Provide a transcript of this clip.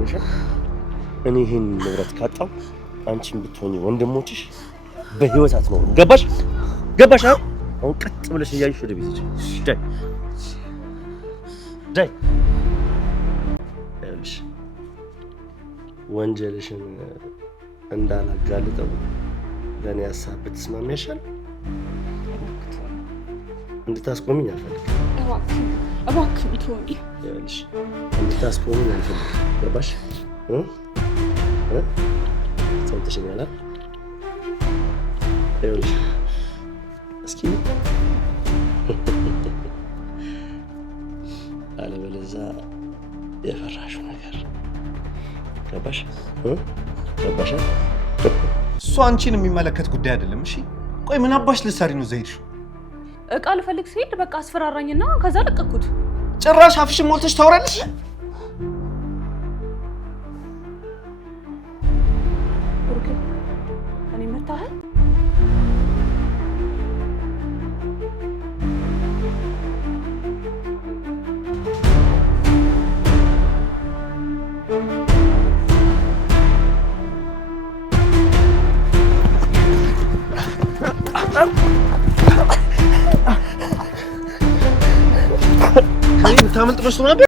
ገብቶሻ እኔ ይሄን ንብረት ካጣው አንቺን ብትሆኚ ወንድሞችሽ በህይወት አትኖሩም። ገባሽ? አሁን ቀጥ ብለሽ እያይሽ ወደ ቤት ሂጂ። ዳይ እልሽ ወንጀልሽን እንዳላጋልጠው ለኔ ሀሳብ ብትስማሚያሻል። እንድታስቆሚኝ አልፈልግም። እባክህ ትሆኚ እልሽ እንድታስቆሚኝ አልፈልግም። ገባሽ? ሰምተሽኛል? እልሽ እስኪ አለበለዚያ የፈራሽው ነገር ገባሽ? እሱ አንቺን የሚመለከት ጉዳይ አይደለም። እሺ ቆይ ምን አባሽ ልትሰሪ ነው? ዘይድሽ እቃ ልፈልግ ሲሄድ በቃ አስፈራራኝና ከዛ ለቀኩት። ጭራሽ አፍሽን ሞልተሽ ታወራለሽ። ኦኬ እኔ መታኸኝ ታመልጥ መስሎ ነበር።